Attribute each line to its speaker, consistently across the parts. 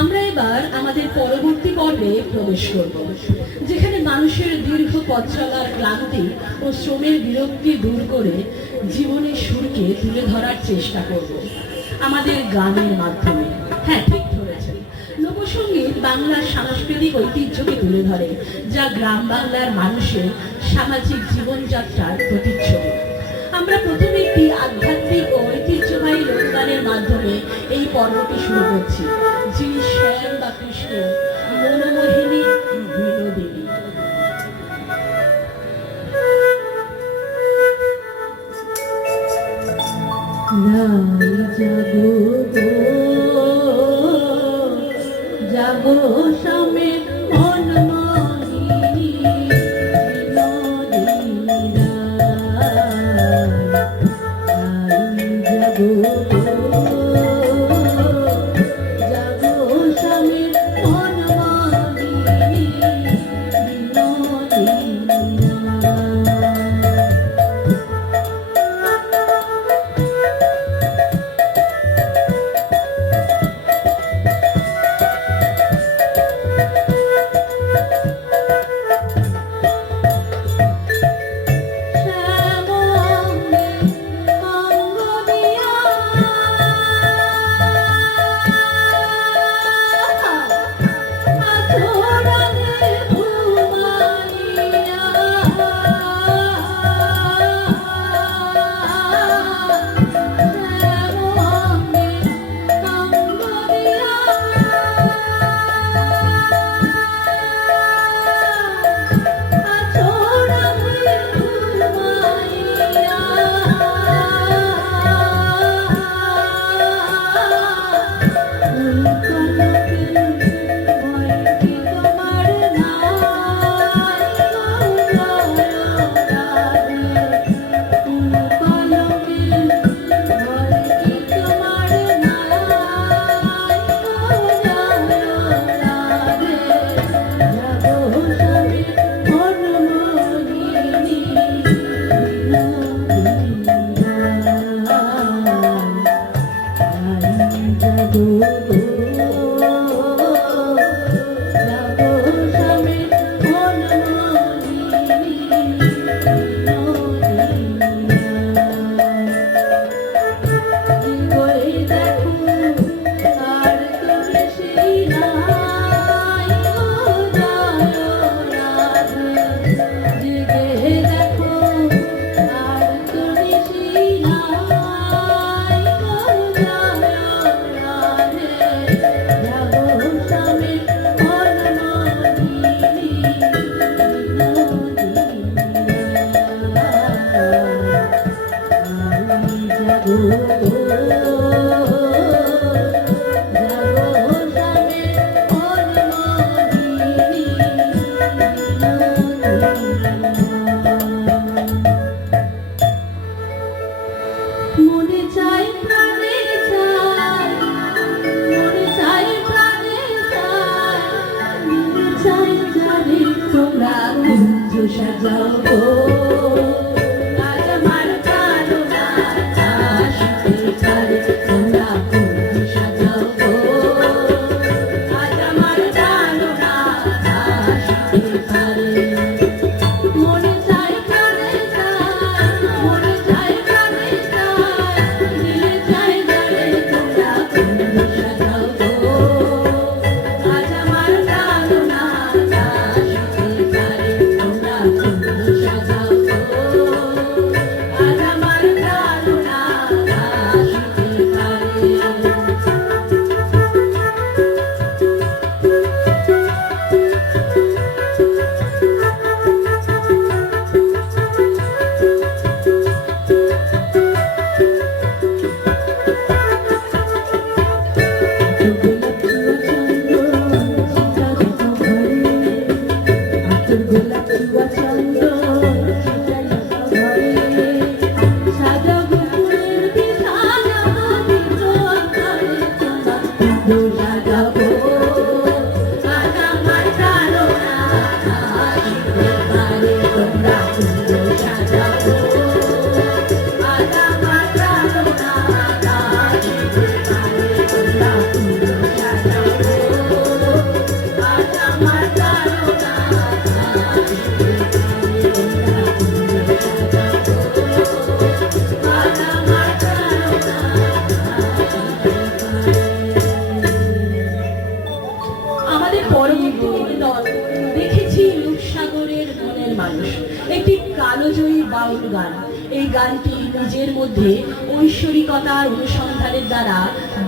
Speaker 1: আমরা এবার আমাদের পরবর্তী পর্বে প্রবেশ করব, যেখানে মানুষের দীর্ঘ পথ চলার ক্লান্তি ও শ্রমের বিরক্তি দূর করে জীবনের সুরকে তুলে ধরার চেষ্টা করব। আমাদের গানের মাধ্যমে। হ্যাঁ ঠিক ধরেছেন। লোকসঙ্গীত বাংলার সাংস্কৃতিক ঐতিহ্যকে তুলে ধরে, যা গ্রাম বাংলার মানুষের সামাজিক জীবনযাত্রার প্রতিচ্ছবি। আমরা প্রথমে একটি আধ্যাত্মিক ও ঐতিহ্যবাহী লোকগানের মাধ্যমে এই পর্বটি শুরু করছি। যিনি শ্যাম বা কৃষ্ণের মনোমোহিনী বিনোদিনী। না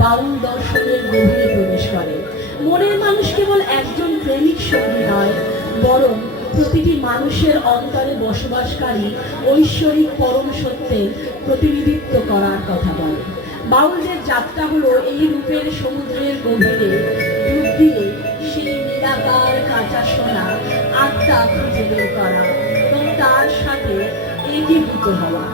Speaker 1: বাউল দর্শনের গভীরে প্রবেশ করে মনের মানুষ কেবল একজন প্রেমিক সঙ্গী নয়, বরং প্রতিটি মানুষের অন্তরে বসবাসকারী ঐশ্বরিক পরম সত্যের প্রতিনিধিত্ব করার কথা বলে। বাউলদের যাত্রা হলো এই রূপের সমুদ্রের গভীরে। ডুব দিয়ে সেই নিরাকার কাঁচা সোনা আত্মা খুঁজে বের করা এবং তার সাথে একীভূত হওয়া।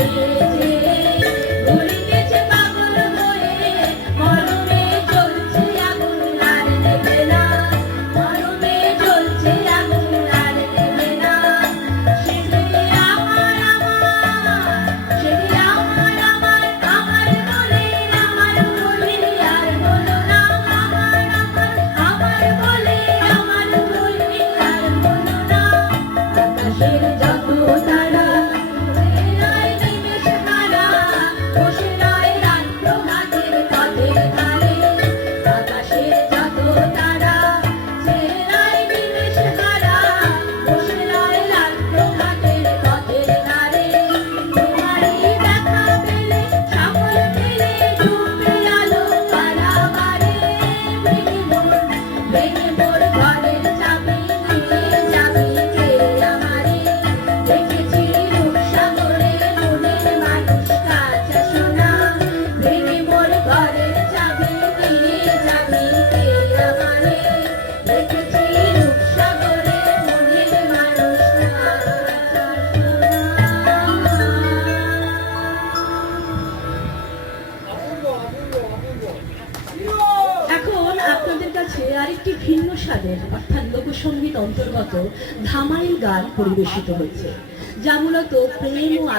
Speaker 1: Thank you.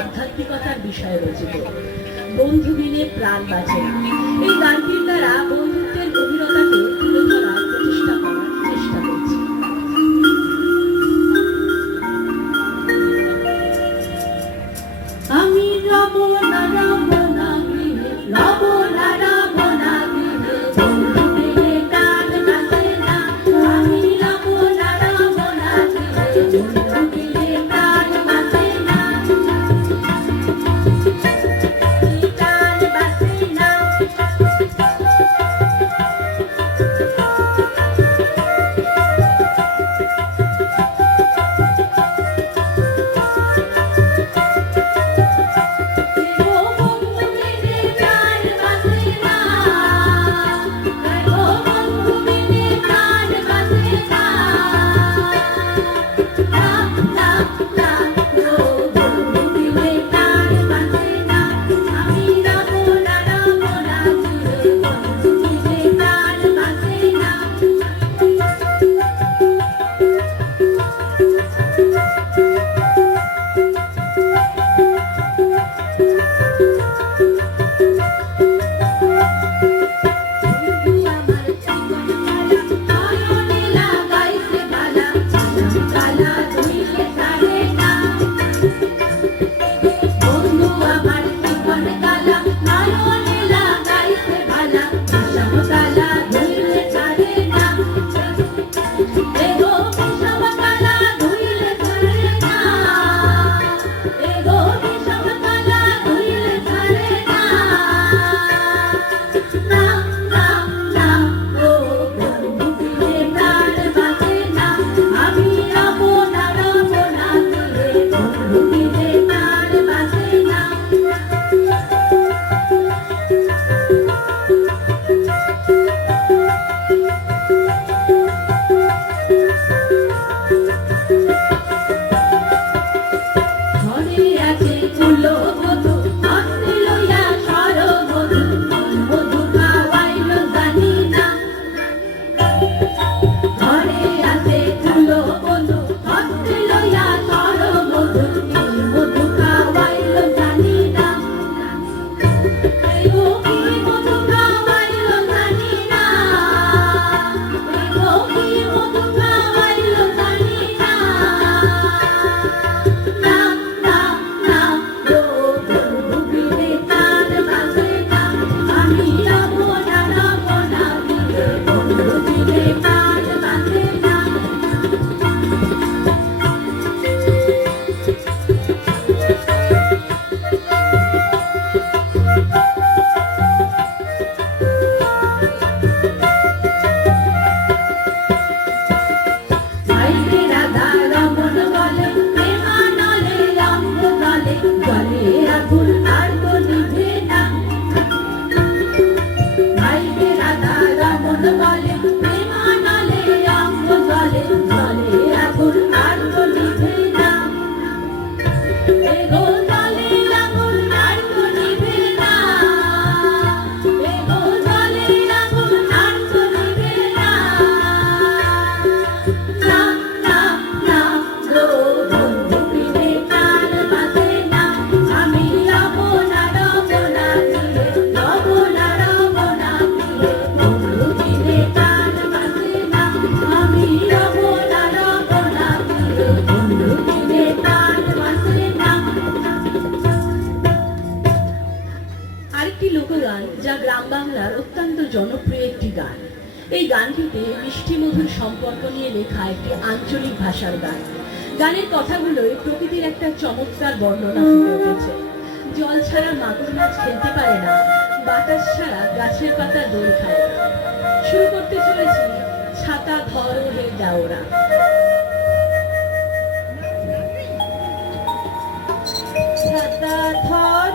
Speaker 1: আধ্যাত্মিকতার বিষয়ে রচিত। বন্ধুবিনে প্রাণ বাঁচে। না
Speaker 2: চলতে পারে না। বাতাস ছাড়া গাছের পাতা দোল খায় না। শুরু করতে চলেছি, ছাতা ধর হে
Speaker 1: যাওরা ছাতা ধর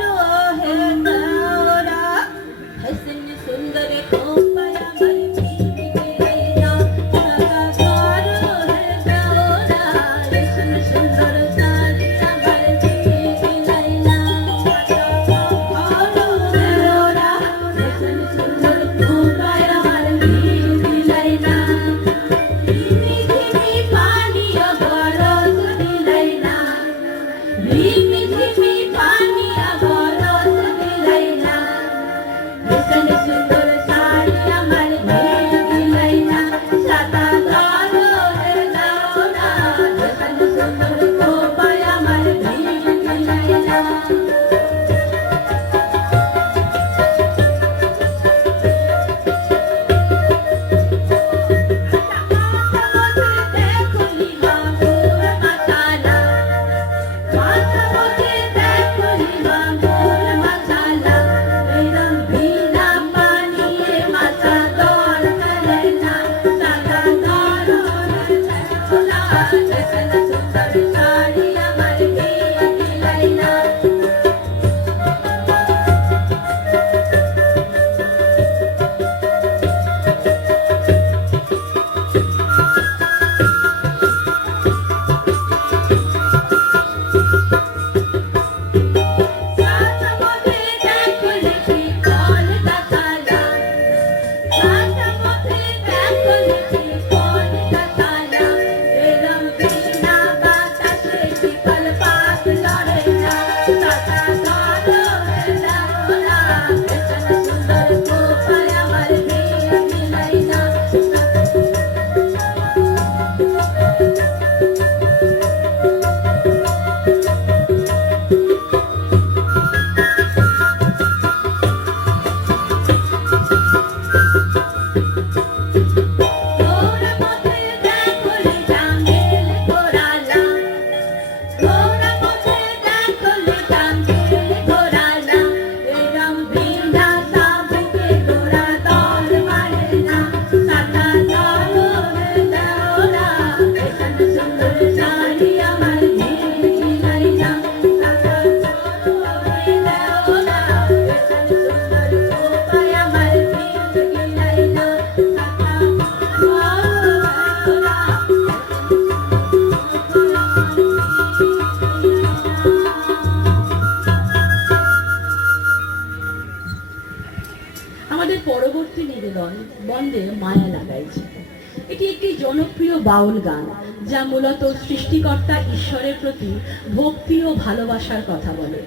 Speaker 2: ভালোবাসার কথা বলে।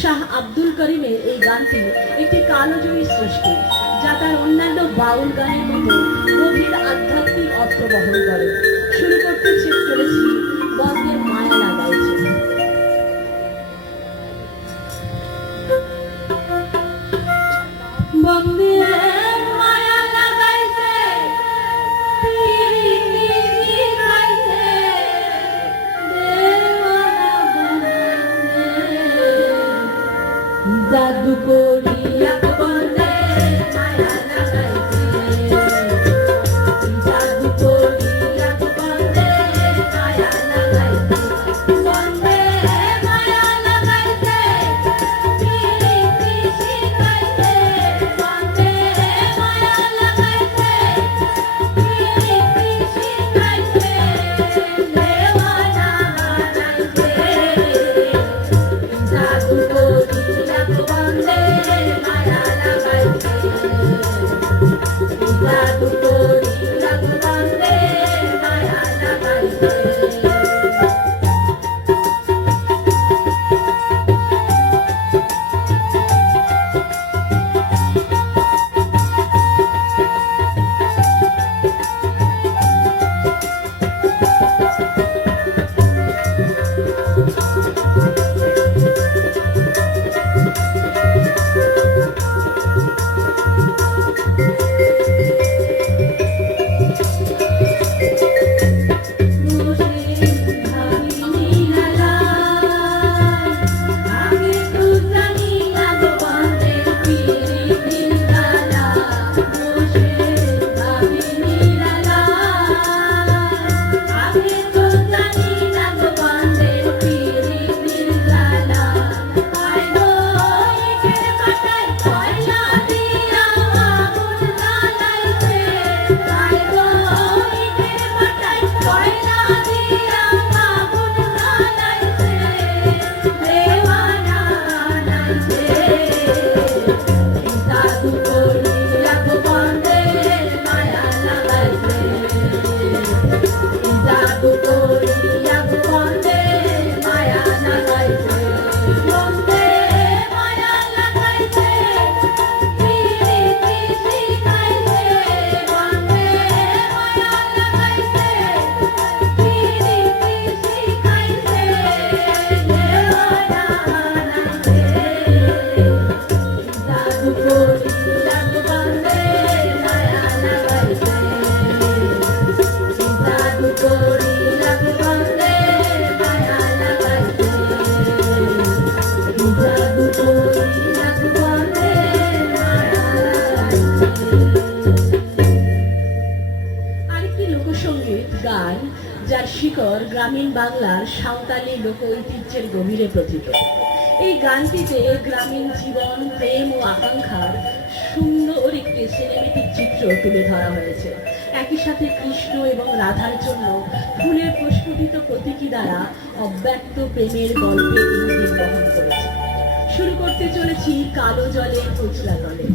Speaker 2: শাহ আব্দুল করিমের এই গানটি একটি কালজয়ী সৃষ্টি, যা তার অন্যান্য বাউল গানের মতো গভীর আধ্যাত্মিক অর্থ বহন করে।
Speaker 1: গানটিতে গ্রামীণ জীবন, প্রেম ও আকাঙ্ক্ষার। সুন্দর একটি সিনেমেটিক চিত্র তুলে ধরা হয়েছে। একই সাথে কৃষ্ণ এবং রাধার জন্য ফুলের প্রস্ফুটিত প্রতীকী দ্বারা অব্যক্ত প্রেমের গল্পে ইঙ্গিত বহন করেছে। শুরু করতে চলেছি কালো জলে কচলা তলে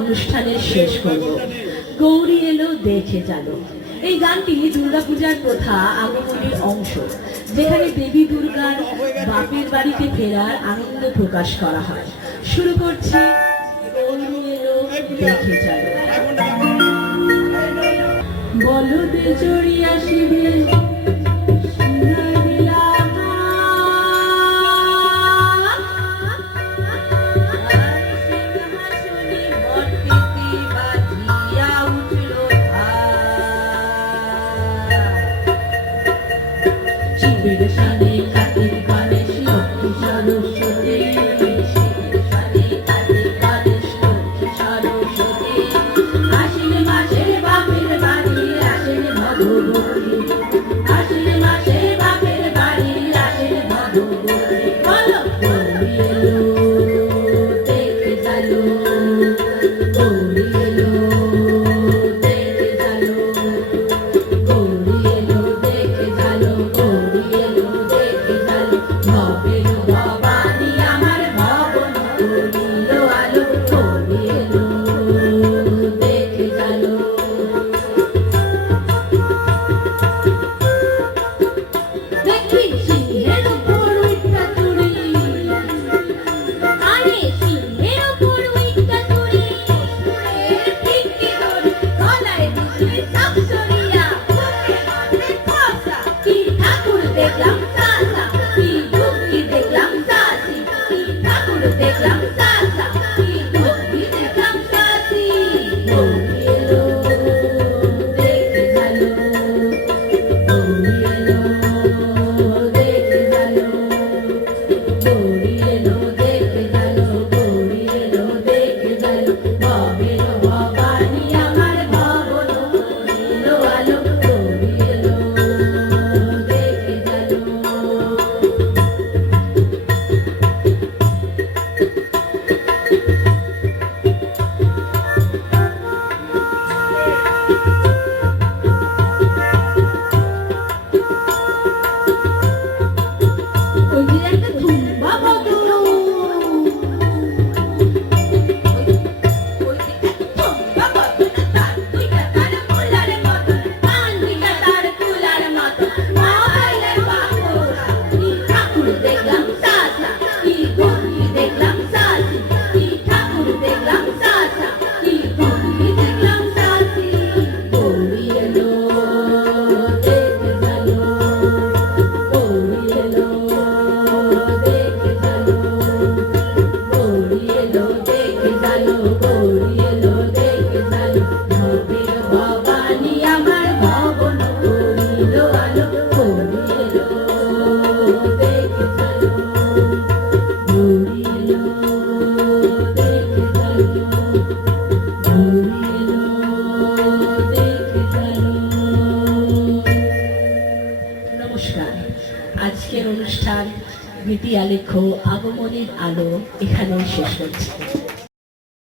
Speaker 1: অনুষ্ঠানের শেষ করব গৌরী এলো, দেখে জানো এই গানটি দুর্গাপূজার প্রথা আগমনীর অংশ, যেখানে দেবী দুর্গার বাপের বাড়িতে ফেরার আনন্দ প্রকাশ করা হয়। শুরু করছি, গৌরী এলো, দেখে জানো বলদে চড়িয়া শিবে